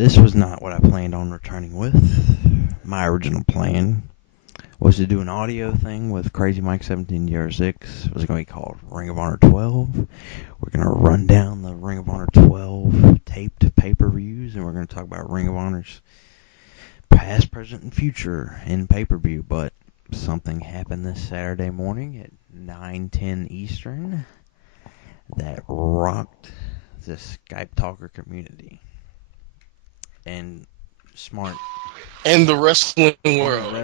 this was not what I planned on returning with. My original plan was to do an audio thing with Crazy Mike 1706. It was going to be called Ring of Honor 12. We're going to run down the Ring of Honor 12 taped pay-per-views, and we're going to talk about Ring of Honor's past, present, and future in pay-per-view. But something happened this Saturday morning at 9:10 Eastern that rocked the Skype Talker community. And smart... And the wrestling world.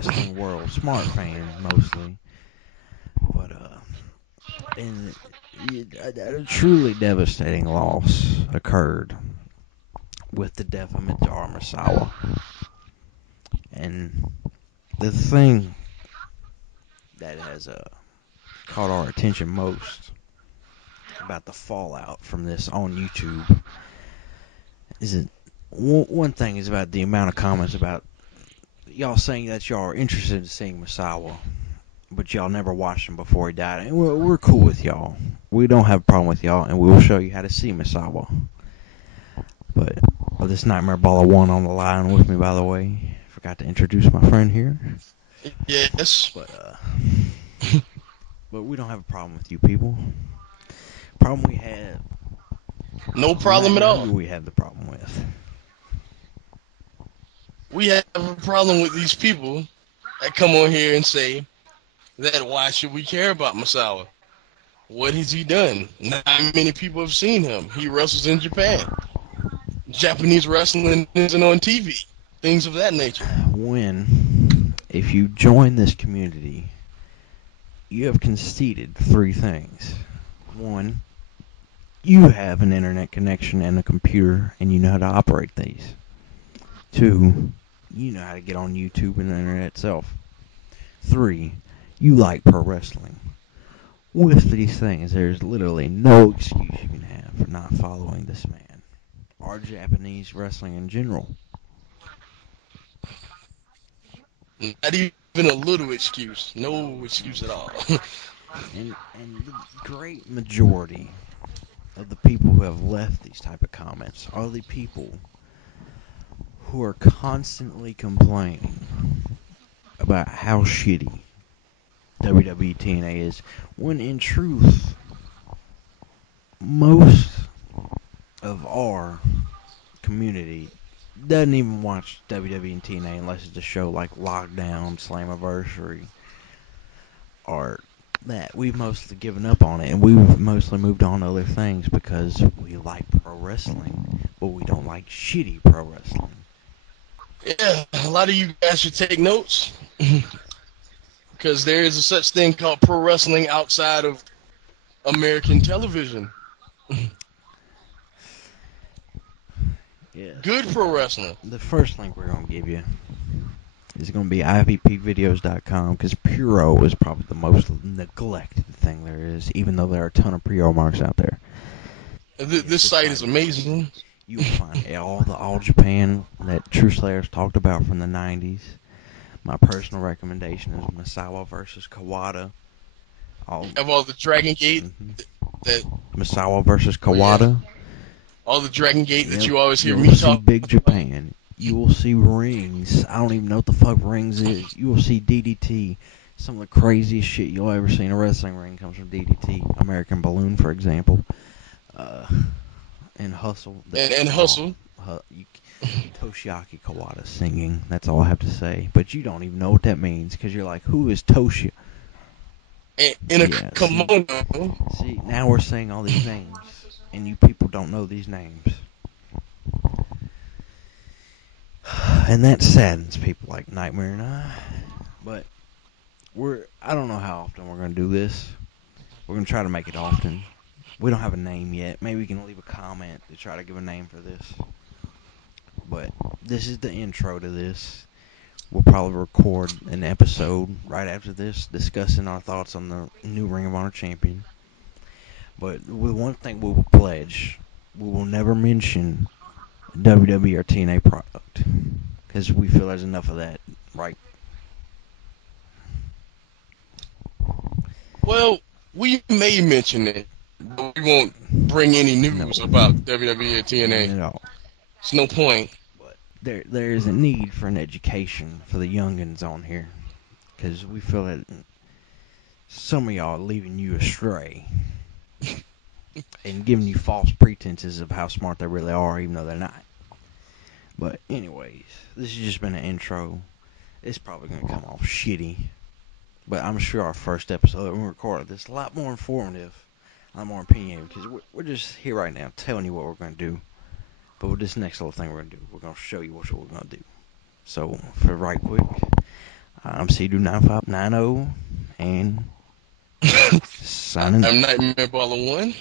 Smart fan, mostly. But, a truly devastating loss occurred with the death of Mitsuharu Misawa. And the thing that has caught our attention most about the fallout from this on YouTube is that one thing is about the amount of comments about y'all saying that y'all are interested in seeing Misawa, but y'all never watched him before he died. And we're cool with y'all. We don't have a problem with y'all, and we will show you how to see Misawa. But this Nightmare Baller 1 on the line with me, by the way. Forgot to introduce my friend here. Yes. But we don't have a problem with you people. Problem we have. No problem at all. Who we have the problem with. We have a problem with these people that come on here and say that why should we care about Misawa? What has he done? Not many people have seen him. He wrestles in Japan. Japanese wrestling isn't on TV. Things of that nature. If you join this community, you have conceded three things. One, you have an internet connection and a computer, and you know how to operate these. Two, you know how to get on YouTube and the internet itself. Three, you like pro wrestling. With these things, there's literally no excuse you can have for not following this man, or Japanese wrestling in general. Not even a little excuse. No excuse at all. and the great majority of the people who have left these type of comments are the people who are constantly complaining about how shitty WWE TNA is, when in truth, most of our community doesn't even watch WWE and TNA unless it's a show like Lockdown, Slammiversary, or that. We've mostly given up on it, and we've mostly moved on to other things because we like pro wrestling, but we don't like shitty pro wrestling. Yeah, a lot of you guys should take notes, because there is a such thing called pro wrestling outside of American television. Yeah. Good pro wrestling. The first link we're going to give you is going to be ivpvideos.com, because Puro is probably the most neglected thing there is, even though there are a ton of Puro marks out there. This site is amazing. You will find all Japan that True Slayers talked about from the 90s. My personal recommendation is Misawa versus Kawada. Have all the Dragon Gate. Misawa versus Kawada. Yeah. All the Dragon Gate that you always hear me talk. You will see Big Japan. You will see rings. I don't even know what the fuck rings is. You will see DDT. Some of the craziest shit you'll ever see in a wrestling ring comes from DDT. American Balloon, for example. And Hustle. And Hustle. Toshiaki Kawada singing. That's all I have to say. But you don't even know what that means, because you're like, who is Toshi? In a kimono. See, now we're saying all these names, and you people don't know these names. And that saddens people like Nightmare and I. But I don't know how often we're going to do this. We're going to try to make it often. We don't have a name yet. Maybe we can leave a comment to try to give a name for this. But this is the intro to this. We'll probably record an episode right after this discussing our thoughts on the new Ring of Honor champion. But with one thing we will pledge, we will never mention WWE or TNA product, because we feel there's enough of that, right? Well, we may mention it, but we won't bring any news about WWE or TNA. No. It's no point. But there is a need for an education for the youngins on here, because we feel that some of y'all are leaving you astray and giving you false pretenses of how smart they really are, even though they're not. But anyways, this has just been an intro. It's probably going to come off shitty, but I'm sure our first episode that we recorded this is a lot more informative, a lot more opinionated, because we're just here right now telling you what we're going to do. But with this next little thing we're going to do, we're going to show you what we're going to do. So, for right quick, I'm CDU9590, and signing I'm up. Nightmare Baller 1.